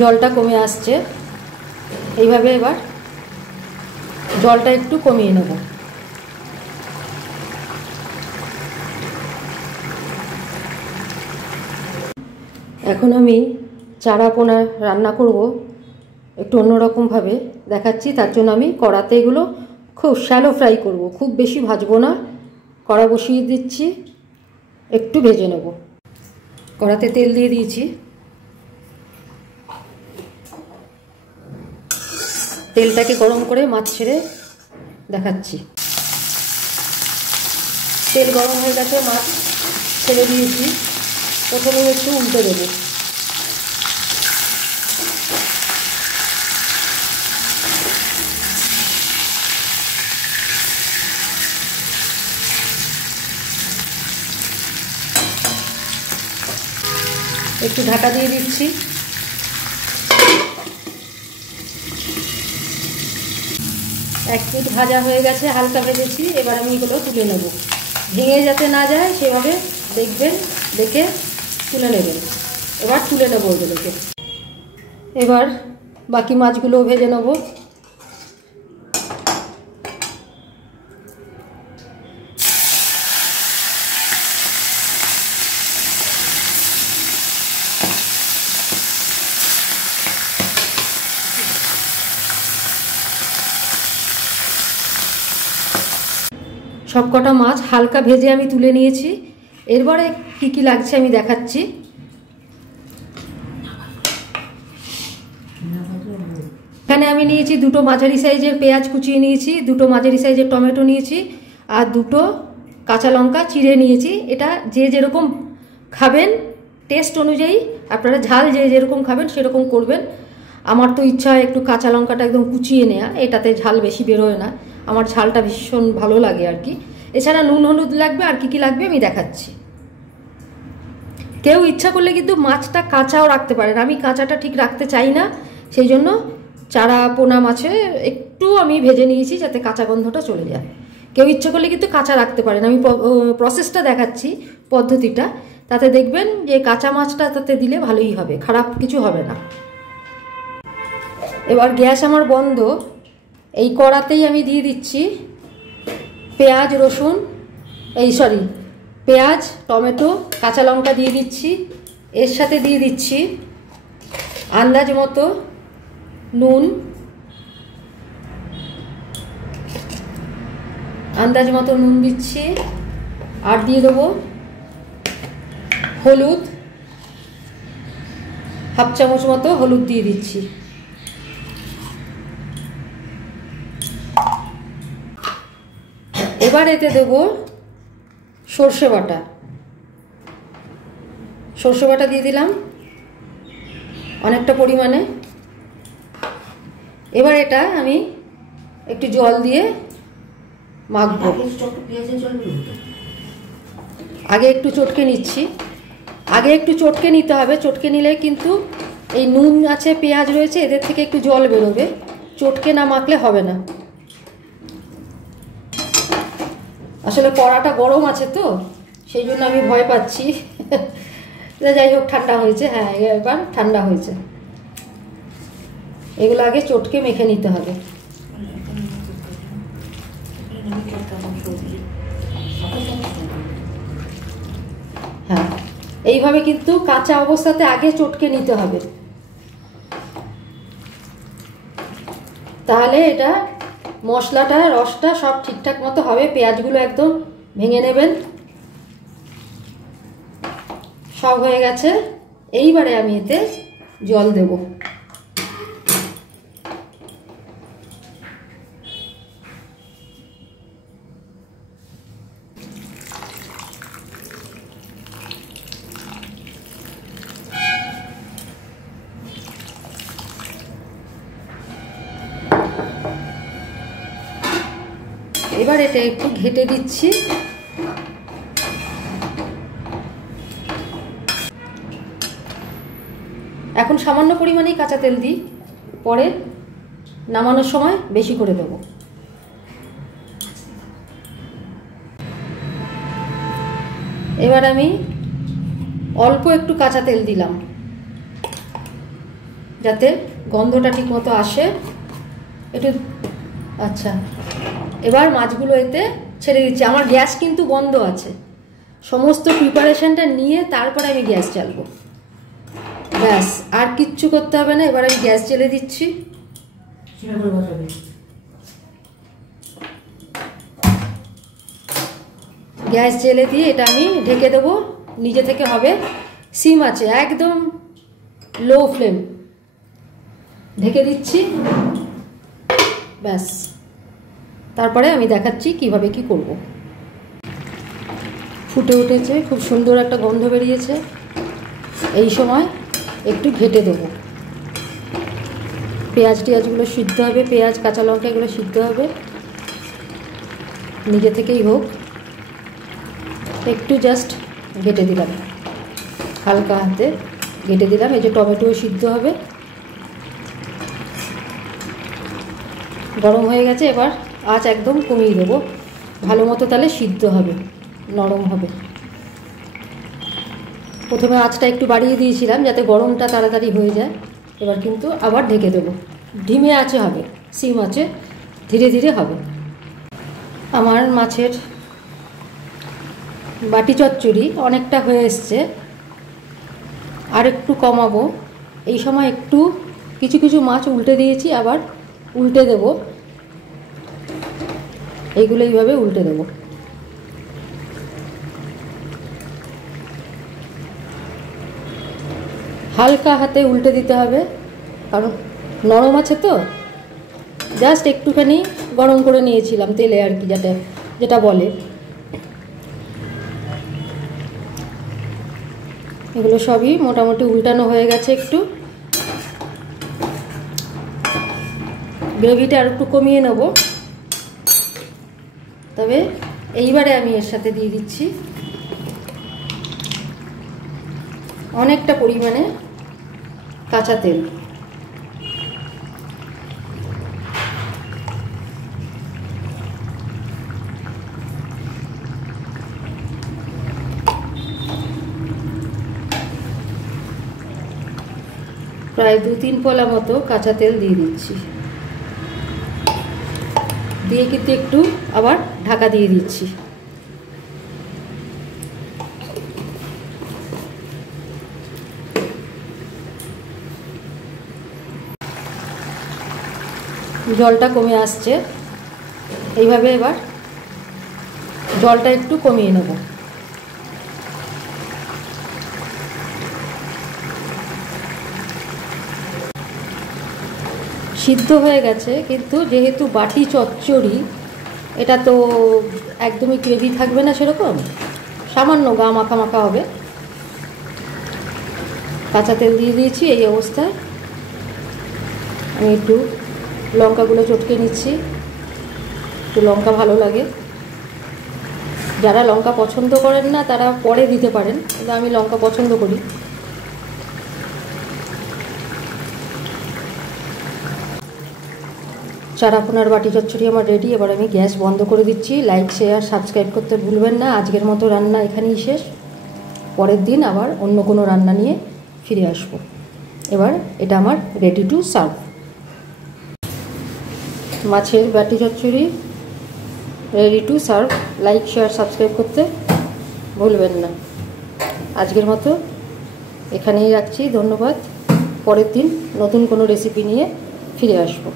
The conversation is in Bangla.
জলটা কমে আসছে। এইভাবে এবার জলটা একটু কমিয়ে নেব। এখন আমি চারা পোনা রান্না করব, একটু অন্যরকমভাবে দেখাচ্ছি। তার জন্য আমি কড়াতে এগুলো খুব শ্যালো ফ্রাই করব, খুব বেশি ভাজবো না। কড়া বসিয়ে দিচ্ছি, একটু ভেজে নেব। কড়াতে তেল দিয়ে দিয়েছি, তেলটাকে গরম করে মাছ ছেড়ে দেখাচ্ছি। তেল গরম হয়ে গেছে, মাছ ছেড়ে দিয়েছি। প্রথমে একটু উল্টে দেবো। একটু ঢাকা দিয়ে দিচ্ছি। 1 মিনিট ভাজা হয়ে গেছে, হালকা ভেজেছি। এবার আমি এগুলো তুলে নেব। ভেঙে যাতে না যায় সেভাবে দেখবেন, দেখে তুলে নেবেন। এবার তুলে নেব ওগুলোকে। এবার বাকি মাছগুলো ভেজে নেব। সবকটা মাছ হালকা ভেজে আমি তুলে নিয়েছি। এরপরে কি কি লাগছে আমি দেখাচ্ছি। এখানে আমি নিয়েছি 2টো মাঝারি সাইজের পেঁয়াজ কুচিয়ে নিয়েছি, 2টো মাঝারি সাইজের টমেটো নিয়েছি, আর 2টো কাঁচা লঙ্কা চিড়ে নিয়েছি। এটা যে যেরকম খাবেন টেস্ট অনুযায়ী, আপনারা ঝাল যে যেরকম খাবেন সেরকম করবেন। আমার তো ইচ্ছা হয় একটু কাঁচা লঙ্কাটা একদম কুচিয়ে নেওয়া, এটাতে ঝাল বেশি বেরোয় না। আমার ঝালটা ভীষণ ভালো লাগে আর কি। এছাড়া নুন হলুদ লাগবে, আর কি কি লাগবে আমি দেখাচ্ছি। কেউ ইচ্ছা করলে কিন্তু মাছটা কাঁচাও রাখতে পারেন। আমি কাঁচাটা ঠিক রাখতে চাই না, সেই জন্য চারা পোনা মাছে একটু আমি ভেজে নিয়েছি যাতে কাঁচা গন্ধটা চলে যায়। কেউ ইচ্ছা করলে কিন্তু কাঁচা রাখতে পারেন। আমি প্রসেসটা দেখাচ্ছি, পদ্ধতিটা, তাতে দেখবেন যে কাঁচা মাছটা তাতে দিলে ভালোই হবে, খারাপ কিছু হবে না। এবার গ্যাস আমার বন্ধ। এই কড়াতেই আমি দিয়ে দিচ্ছি পেঁয়াজ রসুন, পেঁয়াজ টমেটো কাঁচা লঙ্কা দিয়ে দিচ্ছি। এর সাথে দিয়ে দিচ্ছি আন্দাজ মতো নুন, দিচ্ছি। আর দিয়ে দেবো হলুদ, হাফ চামচ মতো হলুদ দিয়ে দিচ্ছি। এবার এতে দেব সর্ষে বাটা। দিয়ে দিলাম অনেকটা পরিমাণে। এবার এটা আমি একটু জল দিয়ে মাখবো। আগে একটু চটকে নিচ্ছি। আগে একটু চটকে নিতে হবে, চটকে নিলে কিন্তু এই নুন আছে পেঁয়াজ রয়েছে এদের থেকে একটু জল বেরোবে, চটকে না মাখলে হবে না। আসলে কড়াটা গরম আছে তো সেই জন্য আমি ভয় পাচ্ছি। যাই হোক, ঠান্ডা হয়েছে। হ্যাঁ, এবার ঠান্ডা হয়েছে। এগুলো আগে চটকে মেখে নিতে হবে। হ্যাঁ, এইভাবে কিন্তু কাঁচা অবস্থাতে আগে চটকে নিতে হবে, তাহলে এটা মশলাটা রসটা সব ঠিকঠাক মতো হবে। পেঁয়াজগুলো একদম ভেঙে নেবেন। সব হয়ে গেছে। এইবারে আমি এতে জল দেব। এবার এটা একটু ঘেটে দিচ্ছি। এখন সামান্য পরিমাণেই কাঁচা তেল দিই, পরে নামানোর সময় বেশি করে দেব। এবার আমি অল্প একটু কাঁচা তেল দিলাম যাতে গন্ধটা ঠিক মতো আসে একটু। আচ্ছা, এবার মাছগুলো এতে ছেড়ে দিচ্ছি। আমার গ্যাস কিন্তু বন্ধ আছে, সমস্ত প্রিপারেশনটা নিয়ে তারপরে আমি গ্যাস জ্বালবো। ব্যাস, আর কিচ্ছু করতে হবে না। এবার আমি গ্যাস জ্বেলে দিচ্ছি। গ্যাস জ্বেলে দিয়ে এটা আমি ঢেকে দেবো। নিজে থেকে হবে, সিম আছে, একদম লো ফ্লেম ঢেকে দিচ্ছি। ব্যাস, তারপরে আমি দেখাচ্ছি কিভাবে কি করব। ফুটে উঠেছে, খুব সুন্দর একটা গন্ধ বেরিয়েছে। এই সময় একটু ঘেটে দেবো। পেঁয়াজ টিয়াজগুলো সিদ্ধ হবে, পেঁয়াজ কাঁচা লঙ্কা এগুলো সিদ্ধ হবে, নিজে থেকেই হোক। একটু জাস্ট ঘেটে দিলাম, হালকা হাতে ঘেটে দিলাম। এই যে টমেটো সিদ্ধ হবে, গরম হয়ে গেছে। এবার আঁচ একদম কমিয়ে দেবো, ভালো মতো তাহলে সিদ্ধ হবে, নরম হবে। প্রথমে আঁচটা একটু বাড়িয়ে দিয়েছিলাম যাতে গরমটা তাড়াতাড়ি হয়ে যায়। এবার কিন্তু আবার ঢেকে দেবো, ধিমে আঁচে হবে, সিম আঁচে ধীরে ধীরে হবে। আমার মাছের বাটি চচ্চড়ি অনেকটা হয়ে এসছে, আর একটু কমাবো। এই সময় একটু কিছু কিছু মাছ উল্টে দিয়েছি, আবার উল্টে দেব। এইগুলো এইভাবে উল্টে দেব। হালকা হাতে উল্টে দিতে হবে, কারণ নরম আছে তো। জাস্ট একটুখানি গরম করে নিয়েছিলাম তেলে আর কি, যেটা বলে। এগুলো সবই মোটামুটি উল্টানো হয়ে গেছে। একটু গ্রেভিটা আর একটু কমিয়ে নেব। তবে এইবারে আমি এর সাথে দিয়ে দিচ্ছি অনেকটা পরিমাণে কাঁচা তেল। প্রায় 2-3 পলা মতো কাঁচা তেল দিয়ে দিচ্ছি। দিয়ে কিন্তু একটু আবার ঢাকা দিয়ে দিচ্ছি। জলটা কমে আসছে, এইভাবে এবার জলটা একটু কমিয়ে নেব। সিদ্ধ হয়ে গেছে, কিন্তু যেহেতু বাটি চচ্চড়ি, এটা তো একদমই গ্রেভি থাকবে না, সেরকম সামান্য গা মাখা মাখা হবে। কাঁচা তেল দিয়ে দিয়েছি। এই অবস্থায় আমি একটু লঙ্কাগুলো চটকে নিচ্ছি, একটু লঙ্কা ভালো লাগে। যারা লঙ্কা পছন্দ করেন না তারা পরে দিতে পারেন, কিন্তু আমি লঙ্কা পছন্দ করি। চারাপোনার বাটি চচ্চড়ি আমার রেডি। এবার আমি গ্যাস বন্ধ করে দিচ্ছি। লাইক, শেয়ার, সাবস্ক্রাইব করতে ভুলবেন না। আজকের মতো রান্না এখানেই শেষ। পরের দিন আবার অন্য কোনো রান্না নিয়ে ফিরে আসব। এবার এটা আমার রেডি টু সার্ভ। মাছের বাটি চচ্চড়ি ready to serve. Like, share, subscribe করতে ভুলবেন না। আজকের মতো এখানেই রাখছি। ধন্যবাদ। পরের দিন নতুন কোনো রেসিপি নিয়ে ফিরে আসবো।